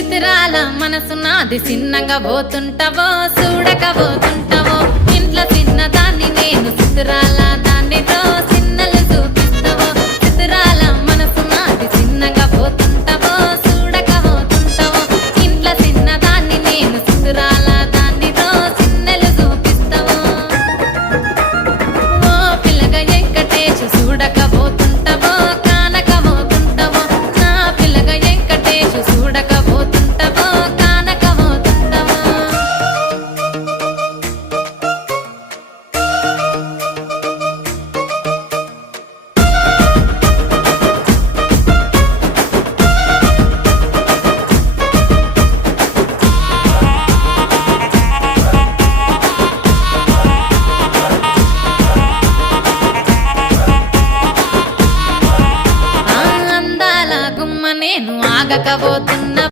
చిత్రాల మనసు నాది చిన్నగా పోతుంటావో చూడక పోతుంటావో ఇంట్లో చిన్నదాన్ని నేను చిత్రాల